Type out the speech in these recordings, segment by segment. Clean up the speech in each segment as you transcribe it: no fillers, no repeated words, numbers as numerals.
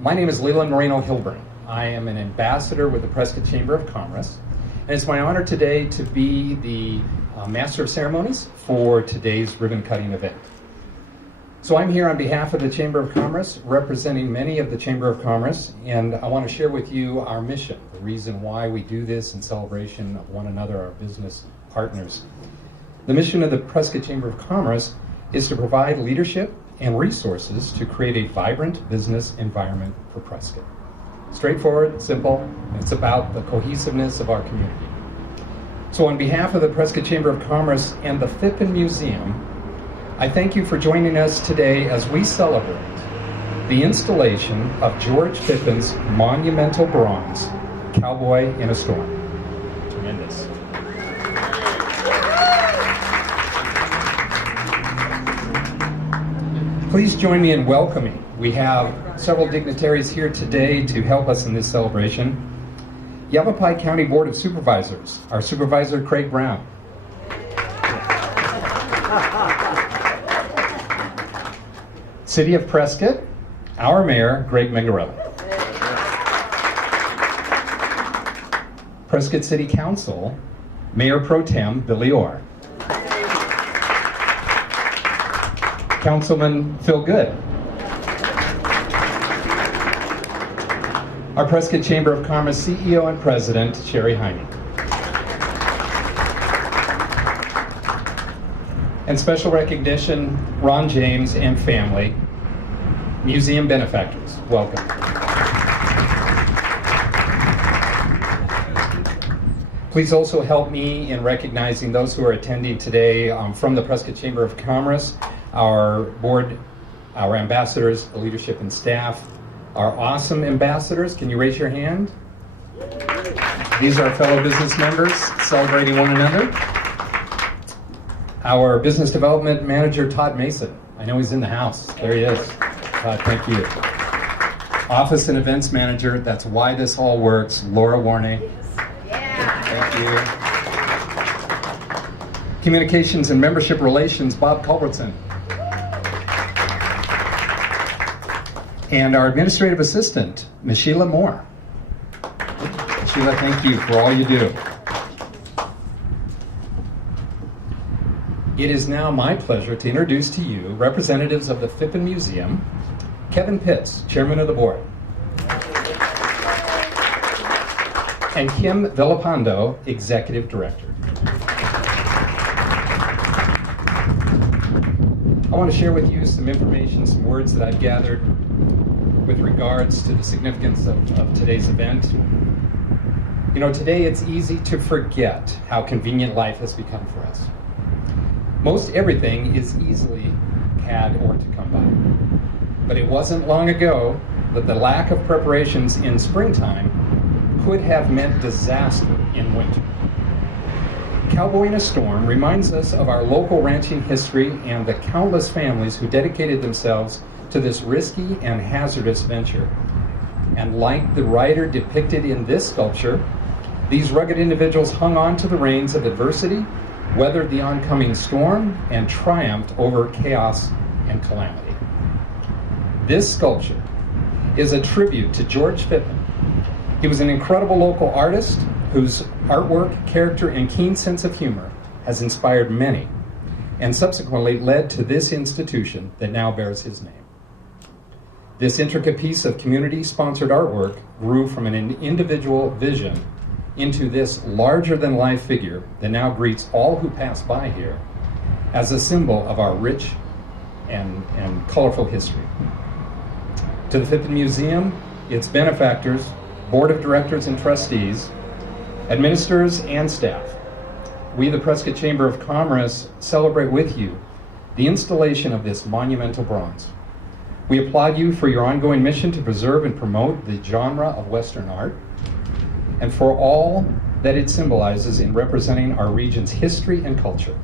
My name is Leland Moreno-Hilburn. I am an ambassador with the Prescott Chamber of Commerce, and it's my honor today to be the Master of Ceremonies for today's ribbon cutting event. So I'm here on behalf of the Chamber of Commerce, representing many of the Chamber of Commerce, and I want to share with you our mission, the reason why we do this in celebration of one another, our business partners. The mission of the Prescott Chamber of Commerce is to provide leadership and resources to create a vibrant business environment for Prescott. Straightforward, simple, and it's about the cohesiveness of our community. So on behalf of the Prescott Chamber of Commerce and the Phippen Museum, I thank you for joining us today as we celebrate the installation of George Phippen's monumental bronze, Cowboy in a Storm. Tremendous. Please join me in welcoming. We have several dignitaries here today to help us in this celebration. Yavapai County Board of Supervisors, our Supervisor Craig Brown. City of Prescott, our Mayor Greg Mingarelli. Prescott City Council, Mayor Pro Tem Billy Orr. Councilman Phil Good. Our Prescott Chamber of Commerce CEO and President, Sherry Heine. And special recognition, Ron James and family, museum benefactors. Welcome. Please also help me in recognizing those who are attending today from the Prescott Chamber of Commerce, our board, our ambassadors, the leadership and staff, our awesome ambassadors. Can you raise your hand? These are fellow business members celebrating one another. Our business development manager, Todd Mason. I know he's in the house. There he is. Todd, thank you. Office and events manager, that's why this all works, Laura Warney. Thank you. Communications and membership relations, Bob Culbertson. And our administrative assistant, Ms. Sheila Moore. Sheila, thank you for all you do. It is now my pleasure to introduce to you representatives of the Phippen Museum, Kevin Pitts, Chairman of the Board, and Kim Villapando, Executive Director. I want to share with you some information, some words that I've gathered with regards to the significance of today's event. You know, today it's easy to forget how convenient life has become for us. Most everything is easily had or to come by. But it wasn't long ago that the lack of preparations in springtime could have meant disaster in winter. Cowboy in a Storm reminds us of our local ranching history and the countless families who dedicated themselves to this risky and hazardous venture. And like the rider depicted in this sculpture, these rugged individuals hung on to the reins of adversity, weathered the oncoming storm, and triumphed over chaos and calamity. This sculpture is a tribute to George Phippen. He was an incredible local artist whose artwork, character, and keen sense of humor has inspired many, and subsequently led to this institution that now bears his name. This intricate piece of community-sponsored artwork grew from an individual vision into this larger-than-life figure that now greets all who pass by here as a symbol of our rich and colorful history. To the Phippen Museum, its benefactors, board of directors and trustees, administrators and staff, we, the Prescott Chamber of Commerce, celebrate with you the installation of this monumental bronze. We applaud you for your ongoing mission to preserve and promote the genre of Western art, and for all that it symbolizes in representing our region's history and culture.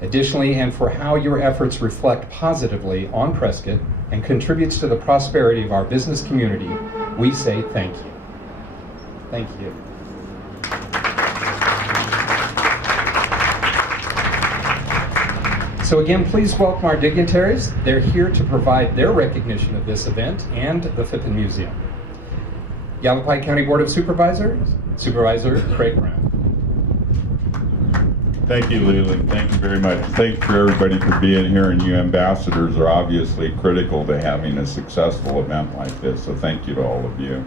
Additionally, and for how your efforts reflect positively on Prescott and contributes to the prosperity of our business community, we say thank you. Thank you. So again, please welcome our dignitaries. They're here to provide their recognition of this event and the Phippen Museum. Yavapai County Board of Supervisors, Supervisor Craig Brown. Thank you, Leland. Thank you very much. Thanks for everybody for being here, and you ambassadors are obviously critical to having a successful event like this, so thank you to all of you.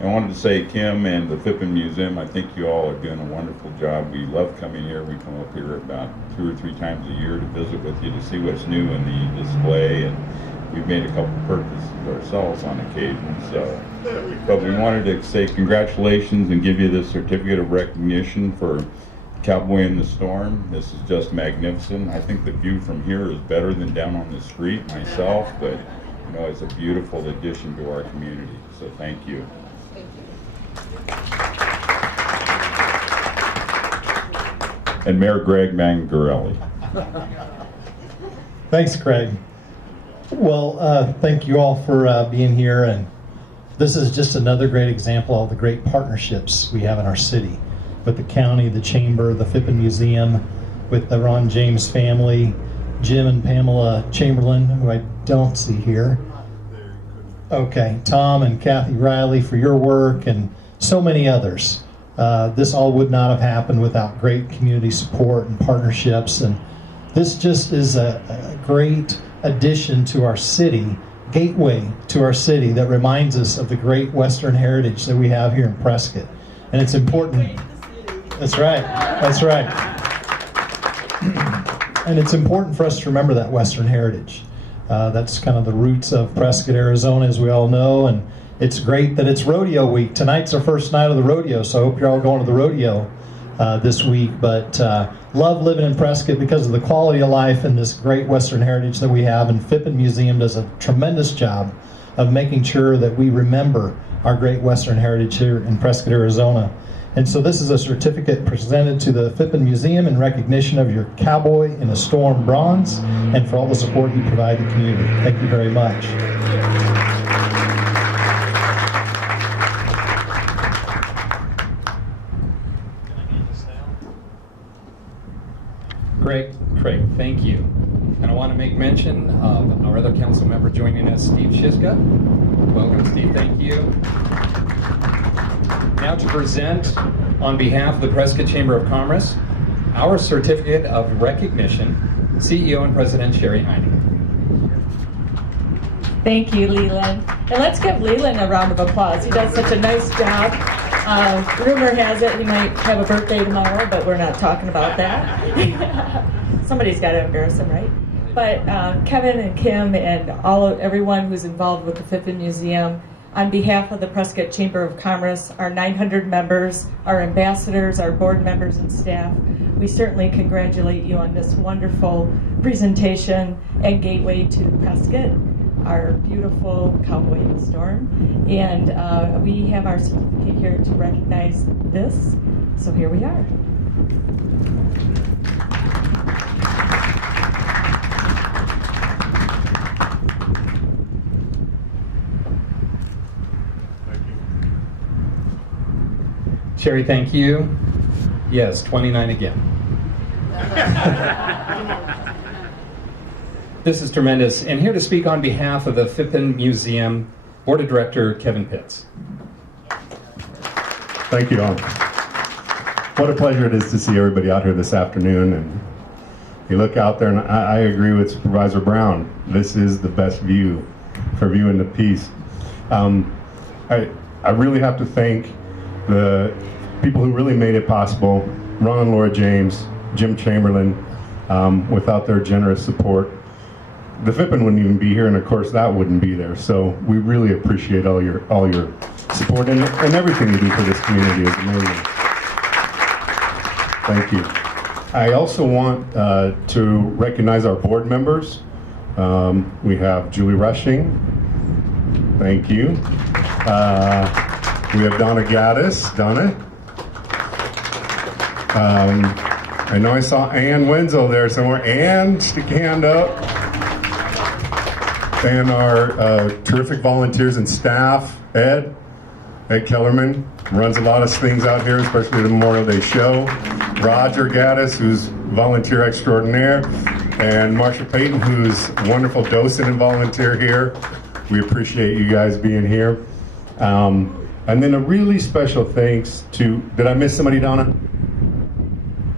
I wanted to say, Kim and the Phippen Museum, I think you all are doing a wonderful job. We love coming here. We come up here about 2 or 3 times a year to visit with you, to see what's new in the display, and we've made a couple purchases ourselves on occasion. But we wanted to say congratulations and give you this certificate of recognition for Cowboy in the Storm. This is just magnificent. I think the view from here is better than down on the street myself, but you know, it's a beautiful addition to our community. So thank you. And Mayor Greg Mangarelli. Thanks, Craig. Well, thank you all for being here, and this is just another great example of the great partnerships we have in our city with the county, the chamber, the Phippen Museum, with the Ron James family, Jim and Pamela Chamberlain, who I don't see here. Okay, Tom and Kathy Riley for your work, and so many others. This all would not have happened without great community support and partnerships, and this just is a great addition to our city, gateway to our city that reminds us of the great Western heritage that we have here in Prescott. And it's important. That's right. That's right. And it's important for us to remember that Western heritage. That's kind of the roots of Prescott, Arizona, as we all know. And it's great that it's rodeo week. Tonight's our first night of the rodeo, so I hope you're all going to the rodeo this week. But love living in Prescott because of the quality of life and this great Western heritage that we have. And Phippen Museum does a tremendous job of making sure that we remember our great Western heritage here in Prescott, Arizona. And so this is a certificate presented to the Phippen Museum in recognition of your Cowboy in a Storm bronze and for all the support you provide the community. Thank you very much. Craig, thank you. And I want to make mention of our other council member joining us, Steve Shiska. Welcome, Steve. Thank you. Now to present, on behalf of the Prescott Chamber of Commerce, our certificate of recognition, CEO and President Sherry Heining. Thank you, Leland. And let's give Leland a round of applause. He does such a nice job. Rumor has it he might have a birthday tomorrow, but we're not talking about that. Somebody's got to embarrass him, right? But Kevin and Kim and everyone who's involved with the Phippen Museum, on behalf of the Prescott Chamber of Commerce, our 900 members, our ambassadors, our board members and staff, we certainly congratulate you on this wonderful presentation and gateway to Prescott, our beautiful Cowboy in the Storm. And we have our certificate here to recognize this. So here we are. Sherry, thank you. Yes, 29 again. This is tremendous. And here to speak on behalf of the Phippen Museum Board of Director, Kevin Pitts. Thank you all. What a pleasure it is to see everybody out here this afternoon. And you look out there, and I agree with Supervisor Brown. This is the best view for viewing the piece. I really have to thank the people who really made it possible, Ron and Laura James, Jim Chamberlain. Without their generous support, the Phippen wouldn't even be here, and of course that wouldn't be there. So we really appreciate all your support, and everything you do for this community is amazing. Thank you. I also want to recognize our board members. We have Julie Rushing. Thank you. We have Donna Gaddis. Donna. I know I saw Ann Wenzel there somewhere. Ann, stick your hand up. And our terrific volunteers and staff, Ed Kellerman, runs a lot of things out here, especially the Memorial Day show. Roger Gaddis, who's volunteer extraordinaire. and Marshall Payton, who's a wonderful docent and volunteer here. We appreciate you guys being here. And then a really special thanks to, did I miss somebody, Donna?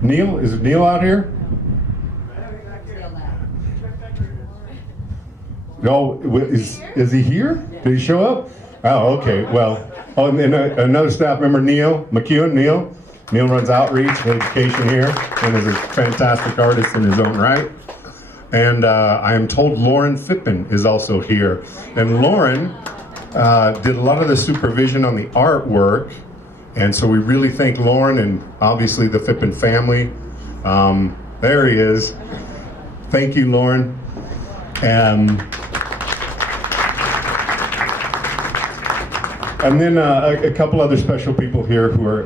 Neil? Is Neil out here? No, is he here? Did he show up? Oh, okay. Well, and then another staff member, Neil McEwen. Neil runs outreach and education here and is a fantastic artist in his own right. And I am told Lauren Phippen is also here. And Lauren did a lot of the supervision on the artwork. And so we really thank Lauren and obviously the Phippen family. There he is. Thank you, Lauren. And then a couple other special people here who are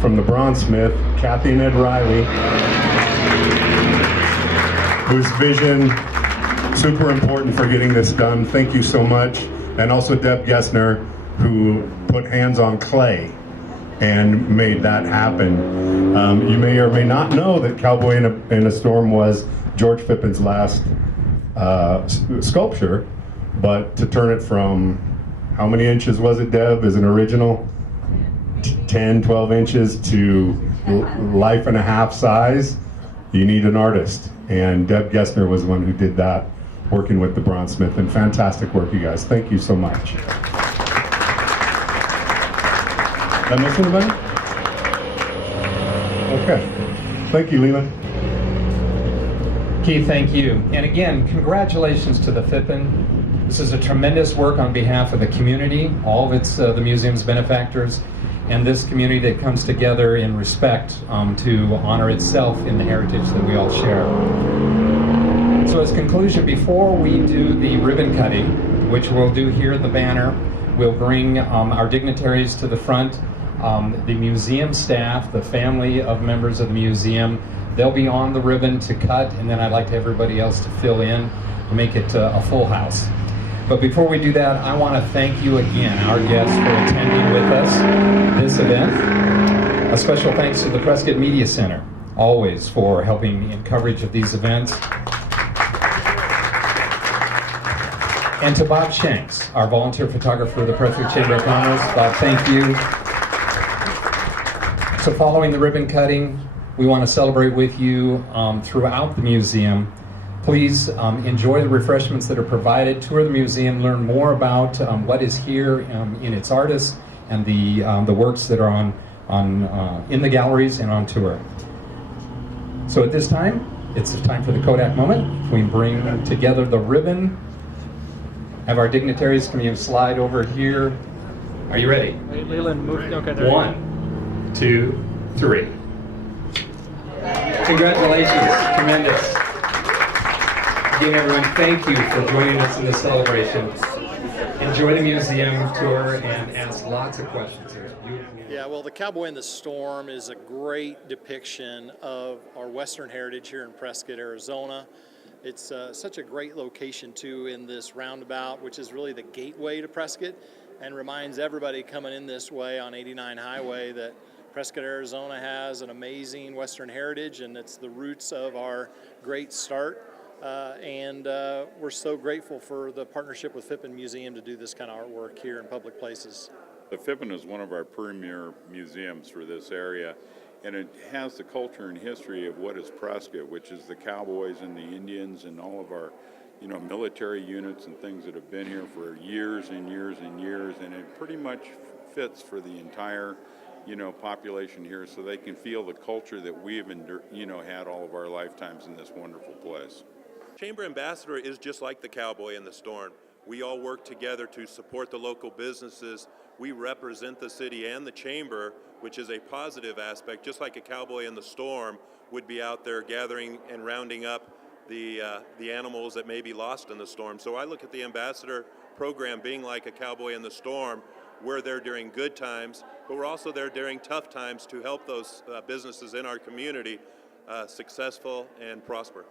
from the Bronzesmith, Kathy and Ed Riley, whose vision, super important for getting this done. Thank you so much. And also Deb Gessner, who put hands on clay and made that happen. You may or may not know that Cowboy in a Storm was George Phippen's last sculpture, but to turn it from, how many inches was it, Deb, as an original? 10, 12 inches to life and a half size, you need an artist. And Deb Gessner was the one who did that, working with the Bronzesmith, and fantastic work, you guys. Thank you so much. Did I miss anybody? Okay. Thank you, Leland. Keith, thank you. And again, congratulations to the Phippen. This is a tremendous work on behalf of the community, all of its the museum's benefactors, and this community that comes together in respect to honor itself in the heritage that we all share. So as conclusion, before we do the ribbon cutting, which we'll do here at the banner, we'll bring our dignitaries to the front, the museum staff, the family of members of the museum. They'll be on the ribbon to cut, and then I'd like everybody else to fill in to make it a full house. But before we do that, I want to thank you again, our guests, for attending with us this event. A special thanks to the Prescott Media Center, always, for helping in coverage of these events. And to Bob Shanks, our volunteer photographer of the Prescott Chamber of Commerce. Bob, thank you. So following the ribbon cutting, we want to celebrate with you throughout the museum. Please enjoy the refreshments that are provided, tour the museum, learn more about what is here in its artists and the works that are in the galleries and on tour. So at this time, it's time for the Kodak moment. We bring together the ribbon. Have our dignitaries, can you slide over here? Are you ready? Leland, move. Okay, there. 1, 2, 3. Congratulations, tremendous. Again, everyone, thank you for joining us in this celebration. Enjoy the museum tour and ask lots of questions. It's beautiful. Yeah, well, the Cowboy in the Storm is a great depiction of our Western heritage here in Prescott, Arizona. It's such a great location, too, in this roundabout, which is really the gateway to Prescott, and reminds everybody coming in this way on 89 Highway that Prescott, Arizona has an amazing Western heritage, and it's the roots of our great start. We're so grateful for the partnership with Phippen Museum to do this kind of artwork here in public places. The Phippen is one of our premier museums for this area, and it has the culture and history of what is Prescott, which is the cowboys and the Indians and all of our, military units and things that have been here for years and years and years, and it pretty much fits for the entire, population here, so they can feel the culture that we've, had all of our lifetimes in this wonderful place. Chamber Ambassador is just like the Cowboy in the Storm. We all work together to support the local businesses. We represent the city and the chamber, which is a positive aspect, just like a Cowboy in the Storm would be out there gathering and rounding up the animals that may be lost in the storm. So I look at the Ambassador program being like a Cowboy in the Storm. We're there during good times, but we're also there during tough times to help those businesses in our community successful and prosper.